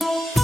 জীবনে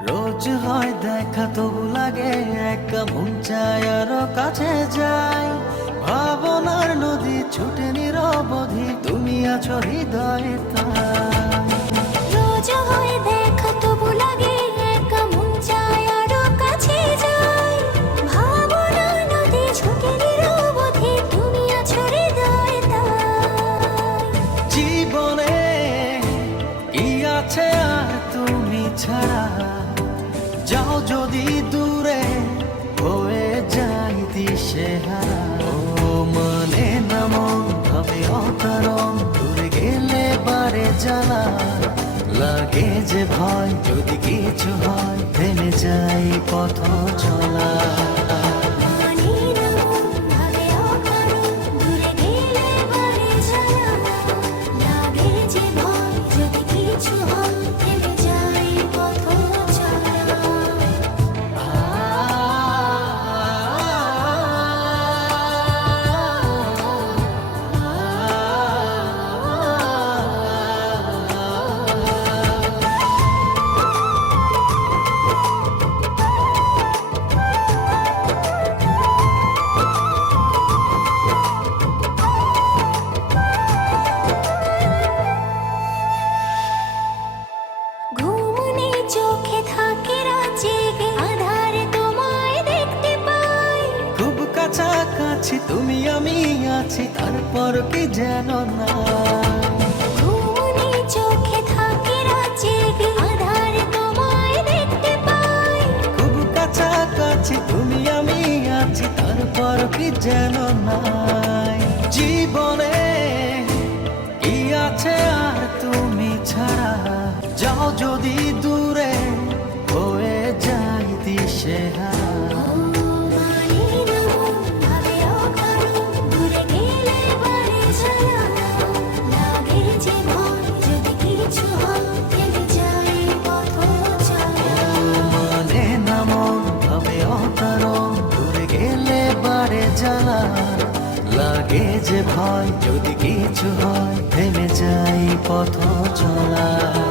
রোজ হয় দেখা তবু লাগে একা মন চায় আরও কাছে যাই ভাবনার নদী ছুটে নিরবধি তুমি আছো হৃদয়ে রোজ হয় দেখা তবু লাগে একা মন চায় আরও কাছে যাই নদী ছুটে নিরবধি তুমি আছো হৃদয়ে জীবনে কি আছে আর তুমি ছাড়া? যদি দূরে হয়ে যাই দিশে হারা, ও মনে নাম হবে অকারণ, দূরে গেলে পারে জ্বালা লাগে যে ভয়, যদি কিছু হয়, থেমে যাই পথ চলা তুমি আমি আছি তারপর কি যেন না? চোখে থাকে রাত তোমায় দেখতে পাই। খুব কাছাকাছি তুমি আমি আছি তারপর কি যেন নাই জীবনে কি আছে আর তুমি ছাড়া? যাও যদি দূরে লাগে যে ভয় যদি কিছু হয় থেমে যাই পথ চলা।